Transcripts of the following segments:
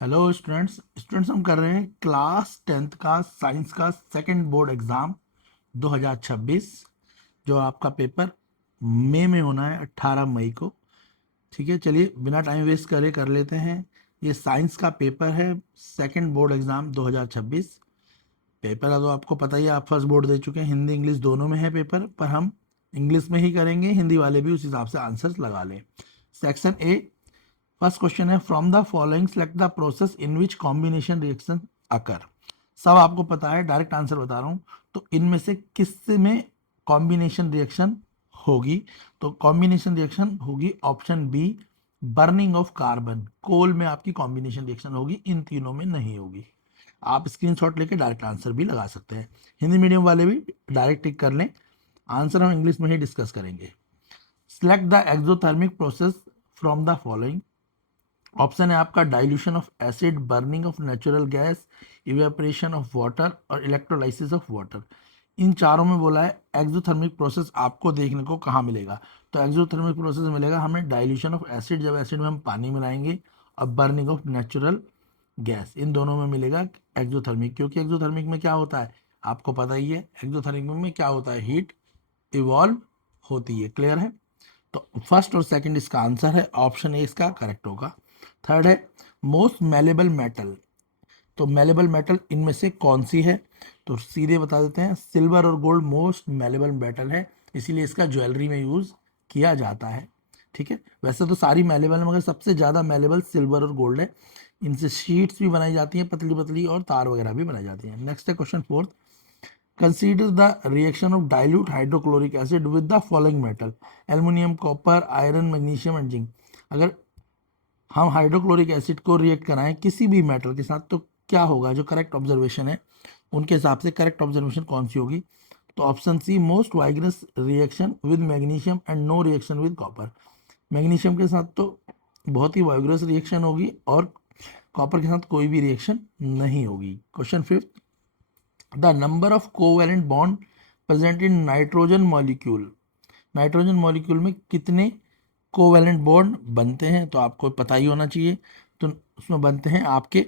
Hello students हम कर रहे हैं क्लास 10th का साइंस का सेकंड बोर्ड एग्जाम 2026 जो आपका पेपर मई में होना है 18 मई को। ठीक है, चलिए बिना टाइम वेस्ट करे कर लेते हैं। ये साइंस का पेपर है, सेकंड बोर्ड एग्जाम 2026। पेपर है तो आपको पता ही है, आप फर्स्ट बोर्ड दे चुके हैं, हिंदी इंग्लिश दोनों में है पेपर, पर हम इंग्लिश में ही करेंगे, हिंदी वाले भी उस हिसाब से आंसर्स लगा लें। सेक्शन ए, फर्स्ट क्वेश्चन है from the following select the process in which combination reaction occur. सब आपको पता है, डायरेक्ट आंसर बता रहा हूं। तो इनमें से किस में कॉम्बिनेशन रिएक्शन होगी? तो कॉम्बिनेशन रिएक्शन होगी option B, burning of carbon. Coal में आपकी कॉम्बिनेशन रिएक्शन होगी, इन तीनों में नहीं होगी। आप स्क्रीनशॉट लेके डायरेक्ट आंसर भी लगा सकते हैं। हिंदी मीडियम वाले भी डायरेक्ट टिक कर लें, आंसर हम इंग्लिश में ही डिस्कस करेंगे। Select the exothermic process from the following. Option है आपका dilution of acid, burning of natural gas, evaporation of water और इलेक्ट्रोलाइसिस ऑफ वाटर। इन चारों में बोला है एक्सोथर्मिक प्रोसेस आपको देखने को कहाँ मिलेगा। तो एक्सोथर्मिक प्रोसेस मिलेगा हमें डाइल्यूशन ऑफ एसिड, जब एसिड में हम पानी मिलाएंगे, और बर्निंग ऑफ नेचुरल गैस, इन दोनों में मिलेगा एक्सोथर्मिक। क्योंकि एक्सोथर्मिक में क्या होता है आपको पता ही है, एक्सोथर्मिक में क्या होता है, हीट इवॉल्व होती है। क्लियर है? तो फर्स्ट और सेकंड इसका आंसर है, ऑप्शन ए इसका करेक्ट होगा। थर्ड है मोस्ट मेलेबल मेटल। तो मेलेबल मेटल इनमें से कौन सी है? तो सीधे बता देते हैं, सिल्वर और गोल्ड मोस्ट मेलेबल मेटल है, इसीलिए इसका ज्वेलरी में यूज किया जाता है। ठीक है, वैसे तो सारी मेलेबल है, मगर सबसे ज़्यादा मेलेबल सिल्वर और गोल्ड है। इनसे शीट्स भी बनाई जाती हैं पतली पतली, और तार वगैरह भी बनाई जाती हैं। नेक्स्ट है question fourth, consider the reaction of dilute hydrochloric acid with the following metal, aluminium, copper, iron, magnesium and zinc. अगर हम हाइड्रोक्लोरिक एसिड को रिएक्ट कराएं किसी भी मेटल के साथ, तो क्या होगा? जो करेक्ट ऑब्जर्वेशन है उनके हिसाब से करेक्ट ऑब्जर्वेशन कौन सी होगी? तो option C, most vigorous reaction with magnesium and no reaction with copper. Magnesium के साथ तो बहुत ही वाइग्रस रिएक्शन होगी, और कॉपर के साथ कोई भी रिएक्शन नहीं होगी। Question fifth, the number of covalent bond present in nitrogen molecule. Nitrogen molecule में कितने कोवैलेंट बॉन्ड बनते हैं? तो आपको पता ही होना चाहिए। तो उसमें बनते हैं आपके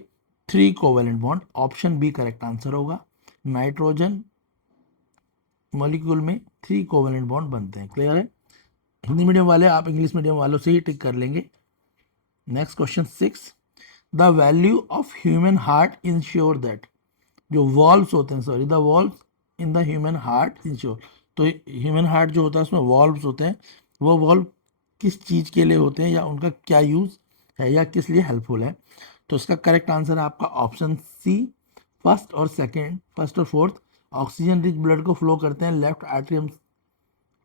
3 covalent bond, option B correct answer होगा। नाइट्रोजन मॉलिक्यूल में 3 कोवैलेंट बॉन्ड बनते हैं। क्लियर है? हिंदी मीडियम वाले आप इंग्लिश मीडियम वालों से ही टिक कर लेंगे। Next question 6, the value of human heart ensure that. जो वॉल्व्स होते हैं, sorry, the valves in the human heart ensure. तो ह्यूमन हार्ट जो होता है उसमें वॉल्व्स होते हैं, वो वॉल्व किस चीज़ के लिए होते हैं, या उनका क्या यूज़ है, या किस लिए हेल्पफुल है? तो इसका करेक्ट आंसर है आपका ऑप्शन सी, फर्स्ट और सेकेंड, फर्स्ट और फोर्थ। ऑक्सीजन रिच ब्लड को फ्लो करते हैं left atrium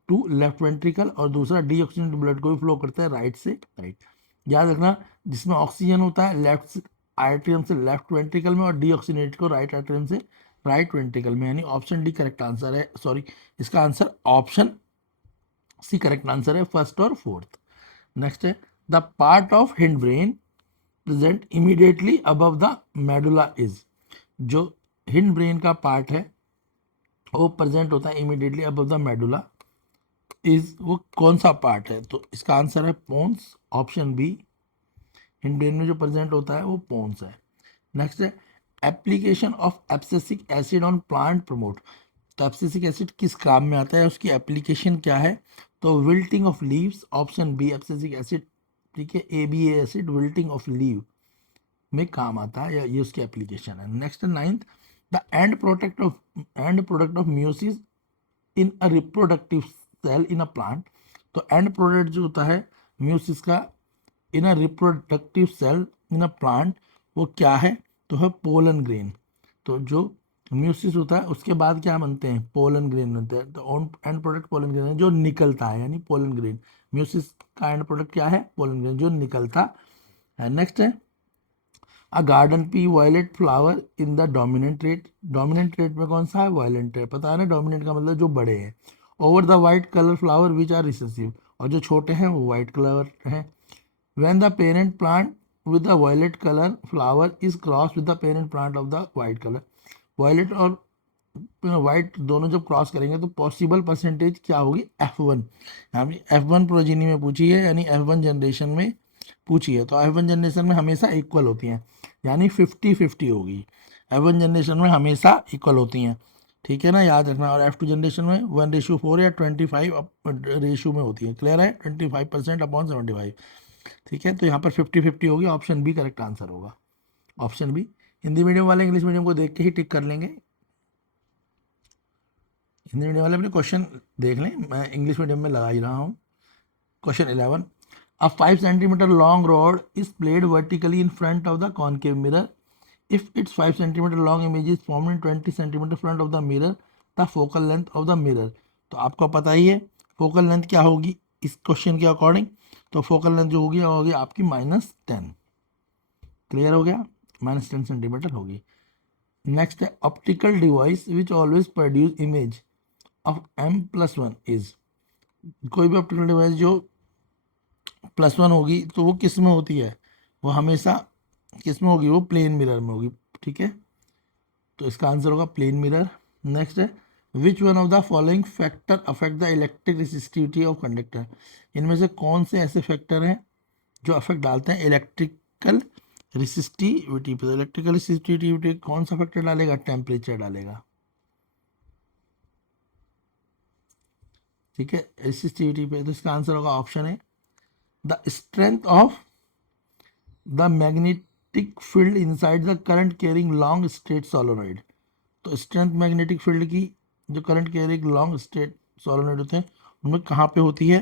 to left ventricle, और दूसरा डीऑक्सीजनेटेड ब्लड को भी फ्लो करता है राइट से राइट। याद रखना, जिसमें ऑक्सीजन होता है लेफ्ट आर्टरियम से लेफ्ट वेंट्रिकल में, और डीऑक्सीजनेटेड को राइट आर्टरियम से राइट वेंट्रिकल में, यानी ऑप्शन डी करेक्ट आंसर है। सॉरी, इसका आंसर ऑप्शन सी करेक्ट आंसर है, फर्स्ट और फोर्थ। नेक्स्ट है, the part of hind brain present immediately above the medulla is. जो हिंड ब्रेन का पार्ट है वो प्रेजेंट होता है immediately above the medulla is, वो कौन सा पार्ट है? तो इसका आंसर है pons, option B. Hind brain में जो प्रेजेंट होता है वो पोन्स है। नेक्स्ट है, application of abscisic acid on plant promote. तो एब्सिसिक एसिड किस काम में आता है, उसकी एप्लीकेशन क्या है? तो wilting of leaves, option B abscisic acid. ठीक है, ABA acid wilting of leaf में काम आता है, या ये उसकी एप्लीकेशन है। Next ninth, the end product of meiosis in a reproductive cell in a plant. तो एंड प्रोडक्ट जो होता है म्यूसिस का in a reproductive cell in a plant, वो क्या है? तो है पोलन ग्रेन। तो जो म्यूसिस होता है उसके बाद क्या बनते हैं? पोलन ग्रेन बनते हैं। तो एंड प्रोडक्ट पोलन ग्रेन है जो निकलता है, यानी पोलन ग्रेन। म्यूसिस का एंड प्रोडक्ट क्या है? पोलन ग्रेन जो निकलता है। नेक्स्ट है, a garden pea violet flower in the dominant trait. Dominant trait में कौन सा है? वायलेंट है, पता है ना। डोमिनेंट का मतलब जो बड़े हैं। Over the white colour flower which are recessive, और जो छोटे हैं वो वाइट कलर हैं। When the parent plant with the violet color flower is crossed with the parent plant of the white color, violet और वाइट दोनों जब cross करेंगे तो पॉसिबल परसेंटेज क्या होगी? F1। यानी F1 प्रोजीनी में पूछी है, यानी F1 जनरेशन में पूछी है। तो F1 जनरेशन में हमेशा इक्वल होती हैं, यानी 50-50 होगी। F1 जनरेशन में हमेशा इक्वल होती हैं, ठीक है ना, याद रखना। और F2 जनरेशन में 1:4 या 25 रेशियो में होती है। क्लियर है, 25% अपॉन 75, ठीक है। तो यहाँ पर 50-50 होगी, ऑप्शन बी करेक्ट आंसर होगा, ऑप्शन बी। हिंदी मीडियम वाले इंग्लिश मीडियम को देख के ही टिक कर लेंगे। हिंदी मीडियम वाले अपने क्वेश्चन देख लें, मैं इंग्लिश मीडियम में लगा ही रहा हूँ। Question 11, a 5 centimeter long rod is played vertically in front of the concave mirror. If its 5 centimeter long image is formed in 20 centimeter front of the mirror, the focal length of the mirror. तो आपको पता ही है focal length क्या होगी इस question के according. तो focal length जो होगी आपकी -10। क्लियर हो गया, -10 सेंटीमीटर होगी। नेक्स्ट है optical device which always produce image of m+1 is. कोई भी ऑप्टिकल डिवाइस जो +1 होगी तो वो किस में होती है, वो हमेशा किस में होगी, वो प्लेन मिरर में होगी, ठीक है। तो इसका आंसर होगा प्लेन मिरर। नेक्स्ट है which one of the following factor affect the electric resistivity of conductor. इनमें से कौन से ऐसे फैक्टर हैं जो अफेक्ट डालते हैं इलेक्ट्रिकल रेसिस्टिविटी पे। इलेक्ट्रिकल रेसिस्टिविटी कौन सा फैक्टर डालेगा, टेम्परेचर डालेगा, ठीक है, रेसिस्टिविटी पे। तो इसका आंसर होगा ऑप्शन है the strength of the magnetic field inside the current carrying long straight solenoid. तो स्ट्रेंथ मैग्नेटिक फील्ड की जो current carrying long straight solenoid होते हैं उनमें कहाँ पे होती है।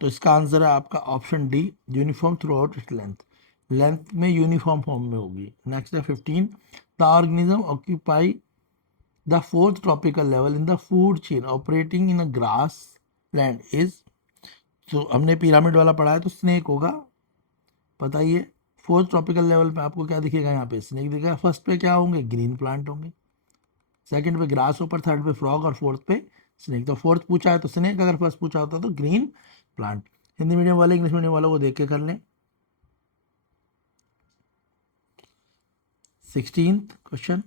तो इसका आंसर है आपका option D, uniform through out its length, length में यूनिफॉर्म फॉर्म में होगी। नेक्स्ट है 15, the organism occupy the 4th tropical level in the food chain operating in a grass land is. तो हमने पिरामिड वाला पढ़ा है तो स्नेक होगा, पता ही है। 4th ट्रॉपिकल लेवल पे आपको क्या दिखेगा, यहाँ पे स्नेक दिखेगा। फर्स्ट पे क्या होंगे, ग्रीन प्लांट होंगे, सेकंड पे ग्रास ऊपर, थर्ड पे फ्रॉग और फोर्थ पे स्नेक। तो फोर्थ पूछा है तो स्नेक, अगर फर्स्ट पूछा होता तो ग्रीन प्लांट। हिंदी मीडियम वाले इंग्लिश मीडियम वालों को देख के कर लें। 16th question,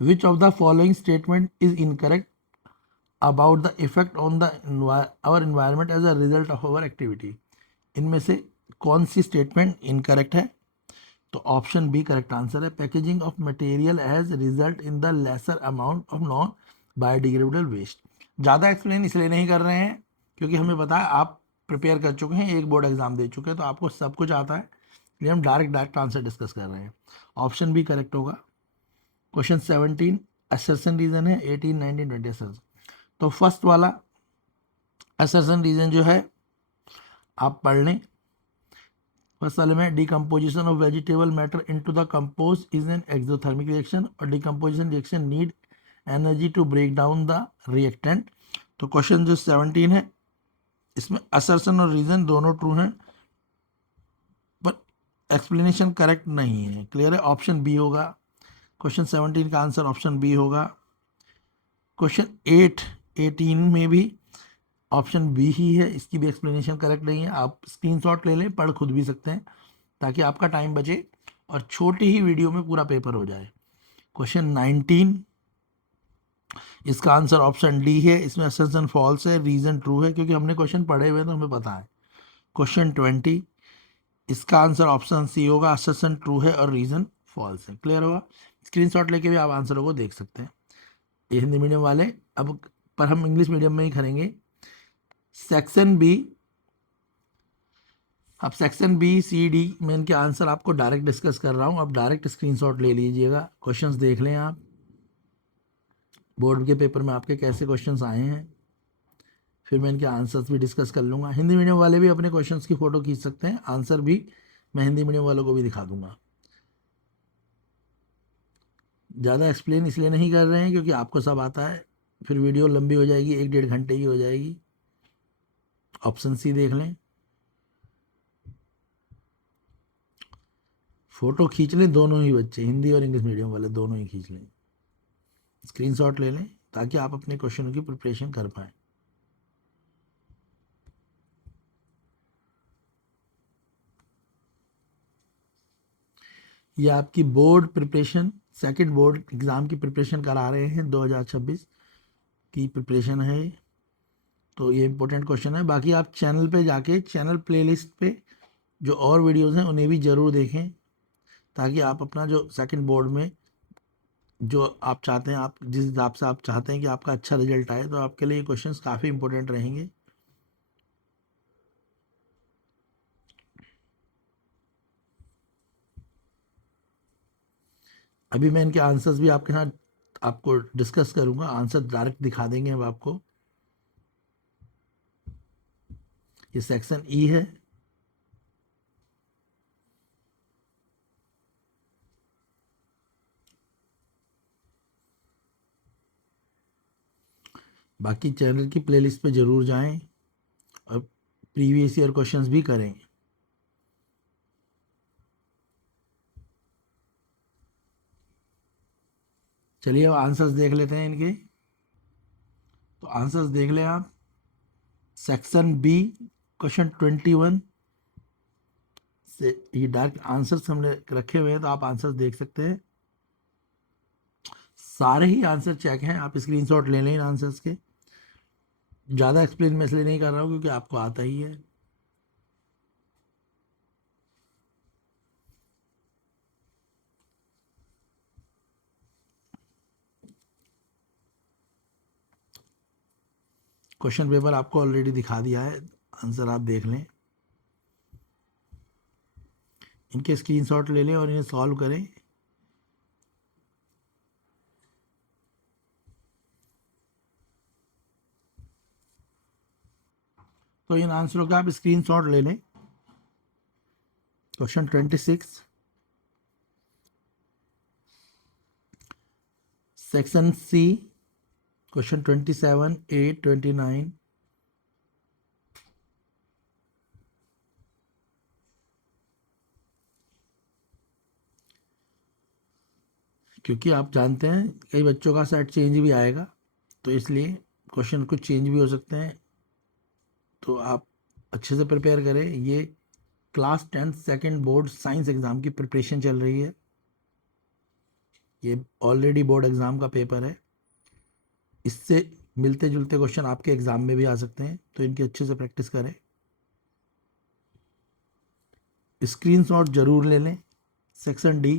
which of the following statement is incorrect about the effect on the our environment as a result of our activity. इनमें से कौन सी स्टेटमेंट इनकरेक्ट है। तो ऑप्शन बी करेक्ट आंसर है, packaging of material as result in the lesser amount of non biodegradable waste. ज़्यादा explain इसलिए नहीं कर रहे हैं क्योंकि हमें पता है आप प्रिपेयर कर चुके हैं, एक बोर्ड एग्जाम दे चुके हैं, तो आपको सब कुछ आता है, इसलिए हम डायरेक्ट आंसर डिस्कस कर रहे हैं। ऑप्शन बी करेक्ट होगा। क्वेश्चन 17, असर्शन रीजन है 18, 19, 20 असर्शन। तो फर्स्ट वाला असर्शन रीजन जो है आप पढ़ लें। फर्स्ट वाले में decomposition of vegetable matter into the compost is an exothermic reaction और decomposition reaction need energy to break down the reactant. तो क्वेश्चन जो 17 है इसमें असर्शन और रीजन दोनों ट्रू हैं पर एक्सप्लेनेशन करेक्ट नहीं है। क्लियर है, ऑप्शन बी होगा। क्वेश्चन 17 का आंसर ऑप्शन बी होगा। क्वेश्चन 18 में भी ऑप्शन बी ही है, इसकी भी एक्सप्लेनेशन करेक्ट नहीं है। आप स्क्रीनशॉट ले लें, पढ़ खुद भी सकते हैं ताकि आपका टाइम बचे और छोटी ही वीडियो में पूरा पेपर हो जाए। क्वेश्चन 19, इसका आंसर ऑप्शन डी है, इसमें असर्शन फॉल्स है, रीजन ट्रू है क्योंकि हमने क्वेश्चन पढ़े हुए तो हमें पता है। क्वेश्चन 20, इसका आंसर ऑप्शन सी होगा, असर्शन ट्रू है और रीजन फॉल्स है। क्लियर होगा, स्क्रीनशॉट लेके भी आप आंसरों को देख सकते हैं। ये हिंदी मीडियम वाले, अब पर हम इंग्लिश मीडियम में ही करेंगे। सेक्शन बी, अब सेक्शन बी सी डी में इनके आंसर आपको डायरेक्ट डिस्कस कर रहा हूँ, अब डायरेक्ट स्क्रीनशॉट ले लीजिएगा, क्वेश्चंस देख लें आप, बोर्ड के पेपर में आपके कैसे क्वेश्चंस आए हैं, फिर मैं इनके आंसर्स भी डिस्कस कर लूँगा। हिंदी मीडियम वाले भी अपने क्वेश्चंस की फ़ोटो खींच सकते हैं, आंसर भी मैं हिंदी मीडियम वालों को भी दिखा दूंगा। ज़्यादा एक्सप्लेन इसलिए नहीं कर रहे हैं क्योंकि आपको सब आता है, फिर वीडियो लंबी हो जाएगी, 1-1.5 घंटे की हो जाएगी। ऑप्शन सी देख लें, फ़ोटो खींच लें दोनों ही बच्चे, हिंदी और इंग्लिश मीडियम वाले दोनों ही खींच लें, स्क्रीनशॉट ले लें ताकि आप अपने क्वेश्चनों की प्रिपरेशन कर पाएँ। ये आपकी board preparation, second board exam की प्रिपरेशन करा रहे हैं, 2026 की प्रिपरेशन है। तो ये इंपॉर्टेंट क्वेश्चन है। बाकी आप चैनल पे जाके चैनल प्लेलिस्ट पे जो और वीडियोस हैं उन्हें भी ज़रूर देखें ताकि आप अपना जो सेकंड बोर्ड में जो आप चाहते हैं, आप जिस हिसाब से आप चाहते हैं कि आपका अच्छा रिजल्ट आए, तो आपके लिए ये क्वेश्चंस काफ़ी इंपॉर्टेंट रहेंगे। अभी मैं इनके आंसर्स भी आपके साथ आपको डिस्कस करूंगा, आंसर डायरेक्ट दिखा देंगे अब आपको। ये सेक्शन ई है। बाकी चैनल की प्लेलिस्ट पे ज़रूर जाएं और प्रीवियस ईयर क्वेश्चंस भी करें। चलिए अब आंसर्स देख लेते हैं इनके। तो आंसर्स देख लें आप। सेक्शन बी क्वेश्चन 21 से ये डायरेक्ट आंसर्स हमने रखे हुए हैं, तो आप आंसर्स देख सकते हैं। सारे ही आंसर चेक हैं, आप स्क्रीनशॉट ले लें इन आंसर्स के। ज़्यादा एक्सप्लेन मैं इसलिए नहीं कर रहा हूँ क्योंकि आपको आता ही है। क्वेश्चन पेपर आपको ऑलरेडी दिखा दिया है, आंसर आप देख लें। इनके स्क्रीनशॉट ले लें और इन्हें सॉल्व करें। तो इन आंसरों का आप स्क्रीनशॉट ले लें। Question 26 section C question 27, 8, 29। क्योंकि आप जानते हैं कई बच्चों का सेट चेंज भी आएगा, तो इसलिए क्वेश्चन कुछ चेंज भी हो सकते हैं, तो आप अच्छे से प्रिपेयर करें। ये class 10 second board science exam की प्रिपरेशन चल रही है। ये ऑलरेडी बोर्ड एग्ज़ाम का पेपर है, इससे मिलते जुलते क्वेश्चन आपके एग्ज़ाम में भी आ सकते हैं, तो इनकी अच्छे से प्रैक्टिस करें। स्क्रीनशॉट जरूर ले लें। Section D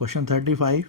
question 35